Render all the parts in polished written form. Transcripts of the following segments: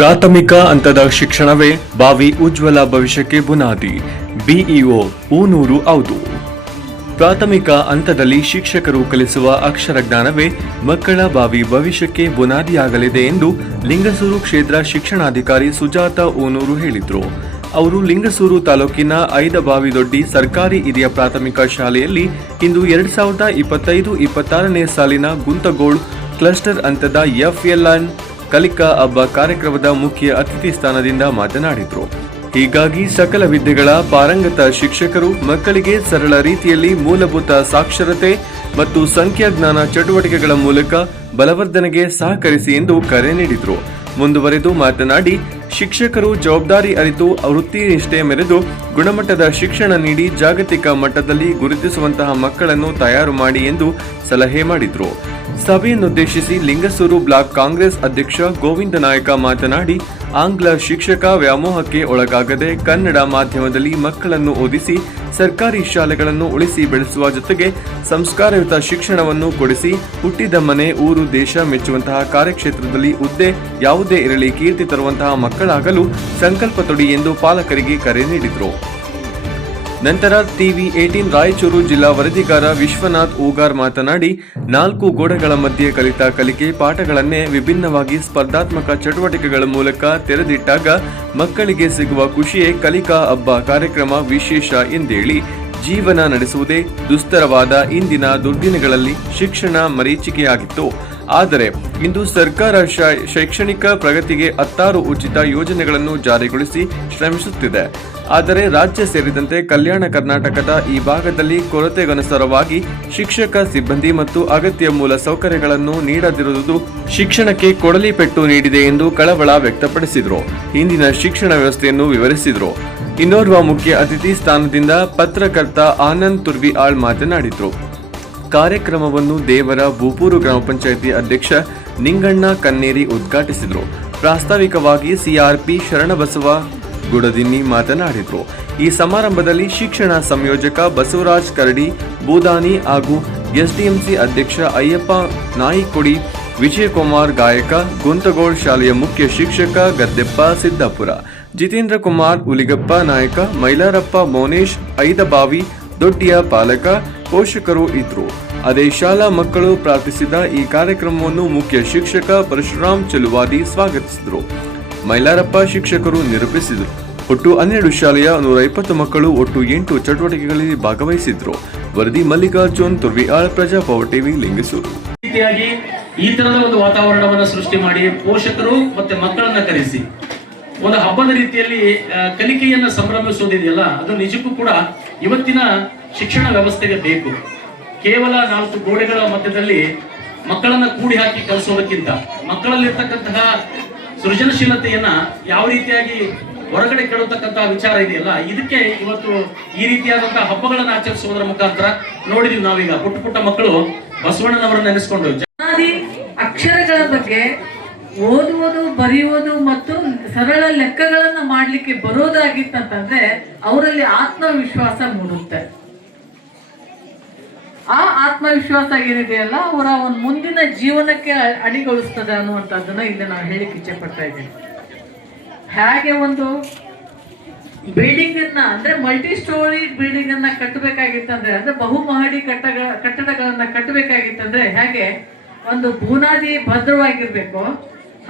ಪ್ರಾಥಮಿಕ ಹಂತದ ಶಿಕ್ಷಣವೇ ಭಾವಿ ಉಜ್ವಲ ಭವಿಷ್ಯಕ್ಕೆ ಬುನಾದಿ. ಬಿಇಒ ಊನೂರು ಹೌದು. ಪ್ರಾಥಮಿಕ ಹಂತದಲ್ಲಿ ಶಿಕ್ಷಕರು ಕಲಿಸುವ ಅಕ್ಷರ ಜ್ಞಾನವೇ ಮಕ್ಕಳ ಭಾವಿ ಭವಿಷ್ಯಕ್ಕೆ ಬುನಾದಿಯಾಗಲಿದೆ ಎಂದು ಲಿಂಗಸೂರು ಕ್ಷೇತ್ರ ಶಿಕ್ಷಣಾಧಿಕಾರಿ ಸುಜಾತ ಊನೂರು ಹೇಳಿದರು. ಅವರು ಲಿಂಗಸೂರು ತಾಲೂಕಿನ ಐದಬಾವಿದೊಡ್ಡಿ ಸರ್ಕಾರಿ ಹಿರಿಯ ಪ್ರಾಥಮಿಕ ಶಾಲೆಯಲ್ಲಿ ಇಂದು 2025-26ನೇ ಸಾಲಿನ ಗುಂತಗೋಳ್ ಕ್ಲಸ್ಟರ್ ಹಂತದ FLN ಕಲಿಕಾ ಹಬ್ಬ ಕಾರ್ಯಕ್ರಮದ ಮುಖ್ಯ ಅತಿಥಿ ಸ್ಥಾನದಿಂದ ಮಾತನಾಡಿದರು. ಹೀಗಾಗಿ ಸಕಲ ವಿದ್ಯೆಗಳ ಪಾರಂಗತ ಶಿಕ್ಷಕರು ಮಕ್ಕಳಿಗೆ ಸರಳ ರೀತಿಯಲ್ಲಿ ಮೂಲಭೂತ ಸಾಕ್ಷರತೆ ಮತ್ತು ಸಂಖ್ಯಾಜ್ಞಾನ ಚಟುವಟಿಕೆಗಳ ಮೂಲಕ ಬಲವರ್ಧನೆಗೆ ಸಹಕರಿಸಿ ಎಂದು ಕರೆ ನೀಡಿದರು. ಮುಂದುವರೆದು ಮಾತನಾಡಿ, ಶಿಕ್ಷಕರು ಜವಾಬ್ದಾರಿ ಅರಿತು ವೃತ್ತಿ ನಿಷ್ಠೆ ಮೆರೆದು ಗುಣಮಟ್ಟದ ಶಿಕ್ಷಣ ನೀಡಿ ಜಾಗತಿಕ ಮಟ್ಟದಲ್ಲಿ ಗುರುತಿಸುವಂತಹ ಮಕ್ಕಳನ್ನು ತಯಾರು ಮಾಡಿ ಎಂದು ಸಲಹೆ ಮಾಡಿದರು. ಸಭೆಯನ್ನುದ್ದೇಶಿಸಿ ಲಿಂಗಸೂರು ಬ್ಲಾಕ್ ಕಾಂಗ್ರೆಸ್ ಅಧ್ಯಕ್ಷ ಗೋವಿಂದ ನಾಯಕ ಮಾತನಾಡಿ, ಆಂಗ್ಲ ಶಿಕ್ಷಕ ವ್ಯಾಮೋಹಕ್ಕೆ ಒಳಗಾಗದೆ ಕನ್ನಡ ಮಾಧ್ಯಮದಲ್ಲಿ ಮಕ್ಕಳನ್ನು ಓದಿಸಿ ಸರ್ಕಾರಿ ಶಾಲೆಗಳನ್ನು ಉಳಿಸಿ ಬೆಳೆಸುವ ಜೊತೆಗೆ ಸಂಸ್ಕಾರಯುತ ಶಿಕ್ಷಣವನ್ನು ಕೊಡಿಸಿ ಹುಟ್ಟಿದ ಮನೆ, ಊರು, ದೇಶ ಮೆಚ್ಚುವಂತಹ ಕಾರ್ಯಕ್ಷೇತ್ರದಲ್ಲಿ ಹುದ್ದೆ ಯಾವುದೇ ಇರಲಿ ಕೀರ್ತಿ ತರುವಂತಹ ಮಕ್ಕಳಾಗಲು ಸಂಕಲ್ಪ ತೊಡಿ ಎಂದು ಪಾಲಕರಿಗೆ ಕರೆ ನೀಡಿದರು. ನಂತರ TV18 ರಾಯಚೂರು ಜಿಲ್ಲಾ ವರದಿಗಾರ ವಿಶ್ವನಾಥ್ ಊಗಾರ್ ಮಾತನಾಡಿ, 4 ಗೋಡೆಗಳ ಮಧ್ಯೆ ಕಲಿತ ಕಲಿಕೆ ಪಾಠಗಳನ್ನೇ ವಿಭಿನ್ನವಾಗಿ ಸ್ಪರ್ಧಾತ್ಮಕ ಚಟುವಟಿಕೆಗಳ ಮೂಲಕ ತೆರೆದಿಟ್ಟಾಗ ಮಕ್ಕಳಿಗೆ ಸಿಗುವ ಖುಷಿಯೇ ಕಲಿಕಾ ಹಬ್ಬ ಕಾರ್ಯಕ್ರಮ ವಿಶೇಷ ಎಂದೇಳಿ, ಜೀವನ ನಡೆಸುವುದೇ ದುಸ್ತರವಾದ ಇಂದಿನ ದುರ್ದಿನಗಳಲ್ಲಿ ಶಿಕ್ಷಣ ಮರೀಚಿಕೆಯಾಗಿತ್ತು. ಆದರೆ ಇಂದು ಸರ್ಕಾರ ಶೈಕ್ಷಣಿಕ ಪ್ರಗತಿಗೆ 16 ಉಚಿತ ಯೋಜನೆಗಳನ್ನು ಜಾರಿಗೊಳಿಸಿ ಶ್ರಮಿಸುತ್ತಿದೆ. ಆದರೆ ರಾಜ್ಯ ಸೇರಿದಂತೆ ಕಲ್ಯಾಣ ಕರ್ನಾಟಕದ ಈ ಭಾಗದಲ್ಲಿ ಕೊರತೆಗನುಸಾರವಾಗಿ ಶಿಕ್ಷಕ ಸಿಬ್ಬಂದಿ ಮತ್ತು ಅಗತ್ಯ ಮೂಲ ಸೌಕರ್ಯಗಳನ್ನು ನೀಡದಿರುವುದು ಶಿಕ್ಷಣಕ್ಕೆ ಕೊಡಲಿ ಪೆಟ್ಟು ನೀಡಿದೆ ಎಂದು ಕಳವಳ ವ್ಯಕ್ತಪಡಿಸಿದರು. ಇಂದಿನ ಶಿಕ್ಷಣ ವ್ಯವಸ್ಥೆಯನ್ನು ವಿವರಿಸಿದರು. ಇನ್ನೋರ್ವ ಮುಖ್ಯ ಅತಿಥಿ ಸ್ಥಾನದಿಂದ ಪತ್ರಕರ್ತ ಆನಂದ್ ತುರ್ವಿಆಳ್ ಮಾತನಾಡಿದರು. ಕಾರ್ಯಕ್ರಮವನ್ನು ದೇವರ ಬೂಪೂರು ಗ್ರಾಮ ಪಂಚಾಯಿತಿ ಅಧ್ಯಕ್ಷ ನಿಂಗಣ್ಣ ಕನ್ನೇರಿ ಉದ್ಘಾಟಿಸಿದರು. ಪ್ರಾಸ್ತಾವಿಕವಾಗಿ CRP ಶರಣಬಸವ ಗುಡದಿನ್ನಿ ಮಾತನಾಡಿದರು. ಈ ಸಮಾರಂಭದಲ್ಲಿ ಶಿಕ್ಷಣ ಸಂಯೋಜಕ ಬಸವರಾಜ್ ಕರಡಿ ಬೂದಾನಿ ಹಾಗೂ SDMC ಅಧ್ಯಕ್ಷ ಅಯ್ಯಪ್ಪ ನಾಯಿಕೊಡಿ, ವಿಜಯಕುಮಾರ್ ಗಾಯಕ, ಗುಂತಗೋಳ್ ಶಾಲೆಯ ಮುಖ್ಯ ಶಿಕ್ಷಕ ಗದ್ದೆಪ್ಪ ಸಿದ್ದಾಪುರ, ಜಿತೇಂದ್ರ ಕುಮಾರ್ ಉಲಿಗಪ್ಪ ನಾಯಕ, ಮೈಲಾರಪ್ಪ ಮೋನೇಶ್ ಐದಬಾವಿ ದೊಡ್ಡಿಯ ಪಾಲಕ, ಪೋಷಕರು ಇದ್ರು. ಅದೇ ಶಾಲಾ ಮಕ್ಕಳು ಪ್ರಾರ್ಥಿಸಿದ ಈ ಕಾರ್ಯಕ್ರಮವನ್ನು ಮುಖ್ಯ ಶಿಕ್ಷಕ ಪರಶುರಾಮ್ ಚೆಲುವಾದಿ ಸ್ವಾಗತಿಸಿದರು. ಮೈಲಾರಪ್ಪ ಶಿಕ್ಷಕರು ನಿರೂಪಿಸಿದರು. ಒಟ್ಟು 12 ಶಾಲೆಯ 120 ಮಕ್ಕಳು ಒಟ್ಟು 8 ಚಟುವಟಿಕೆಗಳಲ್ಲಿ ಭಾಗವಹಿಸಿದ್ರು. ವರದಿ ಮಲ್ಲಿಕಾರ್ಜುನ್ ತುರ್ವಿಆಳ್, ಪ್ರಜಾಪವರ್ ಟಿವಿ, ಲಿಂಗಸೂರು. ಈ ತರದ ಒಂದು ವಾತಾವರಣವನ್ನು ಸೃಷ್ಟಿ ಮಾಡಿ ಪೋಷಕರು ಮತ್ತೆ ಮಕ್ಕಳನ್ನ ಕರೆಸಿ ಒಂದು ಹಬ್ಬದ ರೀತಿಯಲ್ಲಿ ಕಲಿಕೆಯನ್ನ ಸಂಭ್ರಮಿಸೋದಿದೆಯಲ್ಲ, ಅದು ನಿಜಕ್ಕೂ ಕೂಡ ಇವತ್ತಿನ ಶಿಕ್ಷಣ ವ್ಯವಸ್ಥೆಗೆ ಬೇಕು. ಕೇವಲ 4 ಗೋಡೆಗಳ ಮಧ್ಯದಲ್ಲಿ ಮಕ್ಕಳನ್ನ ಕೂಡಿ ಹಾಕಿ ಕಲಿಸೋದಕ್ಕಿಂತ ಮಕ್ಕಳಲ್ಲಿರ್ತಕ್ಕಂತಹ ಸೃಜನಶೀಲತೆಯನ್ನ ಯಾವ ರೀತಿಯಾಗಿ ಹೊರಗಡೆ ಕೆಡುತ್ತಕ್ಕಂತಹ ವಿಚಾರ ಇದೆಯಲ್ಲ, ಇದಕ್ಕೆ ಇವತ್ತು ಈ ರೀತಿಯಾದಂತಹ ಹಬ್ಬಗಳನ್ನ ಆಚರಿಸುವುದರ ಮುಖಾಂತರ ನೋಡಿದೀವಿ. ನಾವೀಗ ಪುಟ್ಟ ಪುಟ್ಟ ಮಕ್ಕಳು ಬಸವಣ್ಣನವರನ್ನ ನೆನೆಸ್ಕೊಂಡು ಅಕ್ಷರಗಳ ಬಗ್ಗೆ ಓದುವುದು, ಬರೆಯುವುದು ಮತ್ತು ಸರಳ ಲೆಕ್ಕಗಳನ್ನ ಮಾಡ್ಲಿಕ್ಕೆ ಬರೋದಾಗಿತ್ತಂತಂದ್ರೆ ಅವರಲ್ಲಿ ಆತ್ಮವಿಶ್ವಾಸ ಮೂಡುತ್ತೆ. ಆ ಆತ್ಮವಿಶ್ವಾಸ ಏನಿದೆಯಲ್ಲ ಅವರ ಒಂದು ಮುಂದಿನ ಜೀವನಕ್ಕೆ ಅಡಿಗೊಳಿಸ್ತದೆ ಅನ್ನುವಂಥದ್ದನ್ನ ಇಲ್ಲಿ ನಾನು ಹೇಳಿಕ್ಕೆ ಇಚ್ಛೆ ಪಡ್ತಾ ಇದ್ದೀನಿ. ಹೇಗೆ ಒಂದು ಬಿಲ್ಡಿಂಗ್ ಅನ್ನ ಅಂದ್ರೆ ಮಲ್ಟಿ ಸ್ಟೋರಿ ಬಿಲ್ಡಿಂಗ್ ಅನ್ನ ಕಟ್ಟಬೇಕಾಗಿತ್ತಂದ್ರೆ ಅಂದ್ರೆ ಬಹುಮಹಡಿ ಕಟ್ಟಡಗಳನ್ನ ಕಟ್ಟಬೇಕಾಗಿತ್ತಂದ್ರೆ ಹೇಗೆ ಒಂದು ಬುನಾದಿ ಭದ್ರವಾಗಿರ್ಬೇಕು,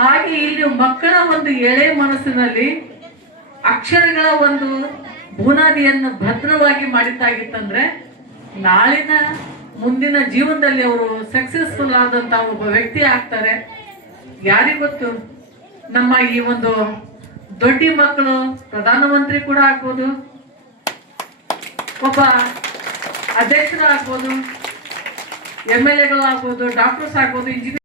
ಹಾಗೆ ಇಲ್ಲಿ ಮಕ್ಕಳ ಒಂದು ಎಳೆ ಮನಸ್ಸಿನಲ್ಲಿ ಅಕ್ಷರಗಳ ಒಂದು ಬುನಾದಿಯನ್ನು ಭದ್ರವಾಗಿ ಮಾಡಿದ್ದಾಗಿತ್ತಂದ್ರೆ ನಾಳಿನ ಮುಂದಿನ ಜೀವನದಲ್ಲಿ ಅವರು ಸಕ್ಸಸ್ಫುಲ್ ಆದಂತ ಒಬ್ಬ ವ್ಯಕ್ತಿ ಆಗ್ತಾರೆ. ಯಾರಿಗೊತ್ತು, ನಮ್ಮ ಈ ಒಂದು ದೊಡ್ಡ ಮಕ್ಕಳು ಪ್ರಧಾನಮಂತ್ರಿ ಕೂಡ ಆಗ್ಬೋದು, ಒಬ್ಬ ಅಧ್ಯಕ್ಷರು ಆಗ್ಬೋದು, MLAಗಳು ಆಗ್ಬೋದು, ಡಾಕ್ಟರ್ಸ್ ಆಗ್ಬೋದು, ಇಂಜಿನಿಯರ್